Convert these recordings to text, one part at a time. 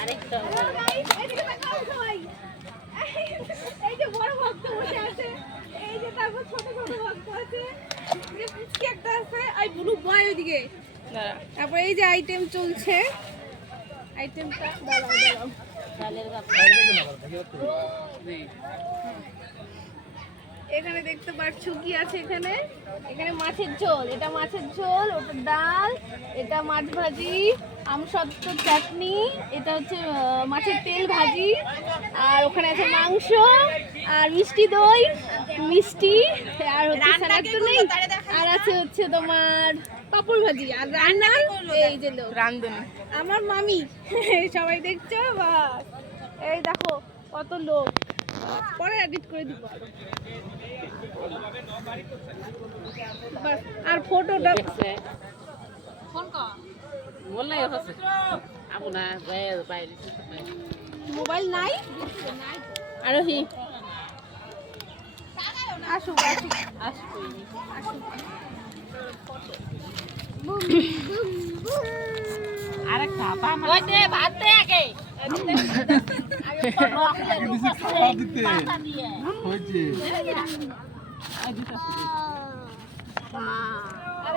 আরেকটা এই যে বড় ভক্ত বসে আছে, এই যে তারপর ছোট ছোট ভক্ত আছে, এই যে পুচকি একটা আছে, এই ব্লু বয় ওইদিকে। তারপর এই যে আইটেম চলছে, আইটেমটা দাঁড়াও চালের কাপ এখানে দেখতে পাচ্ছো কি আছে এখানে, এখানে মাছের ঝোল, এটা মাছের ঝোল, ওটা ডাল, এটা মাছ ভাজি, আমসত্ত্ব চাটনি, এটা হচ্ছে মাছের তেল ভাজি, আর ওখানে আছে মাংস আর মিষ্টি দই, মিষ্টি, আর হচ্ছে স্যালাড তো নেই, আর আছে হচ্ছে তোমার পাপড় ভাজি, আর রান্না এই যে লোক রান্ধুনি আমার মামি। সবাই দেখছো বাস, এই দেখো কত লোক, পরে এডিট করে দিব আরো। বাস, আর ফটোটা ফোন কর বললে হচ্ছে আপনা বাইরে মোবাইল নাই আরোহী আসুক আসুক আসবই আরেকটা ওই দে ভাত দে আগে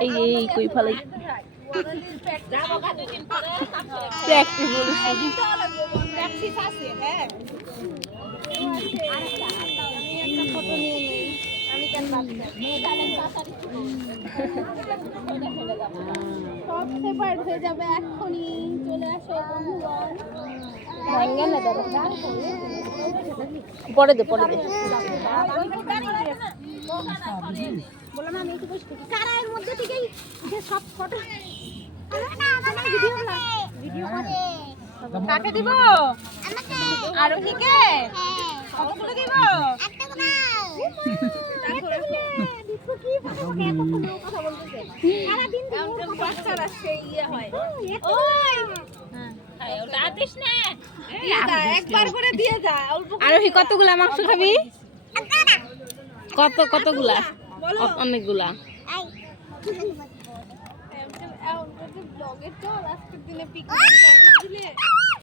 এই এই কই ফেলাই প্র্যাকটিস বলেছি প্র্যাকটিস আছে হ্যাঁ আমি একটা ফটো নিয়ে নেই আমি কেন সব সেপারেট হয়ে যাবে এক্ষুনি চলে আসো বন্ধুগণ পরে দে বললাম আমি একটু বসে থাকি কারা এর মধ্যে থেকেই যে সব ফটো ভিডিও করে কাকে দিব আরোহীকে কতগুলো দিব আরোহী কতগুলা মাংস খাবি কতগুলা অনেকগুলা ব্লগের চল আজকের দিনে পিকনিক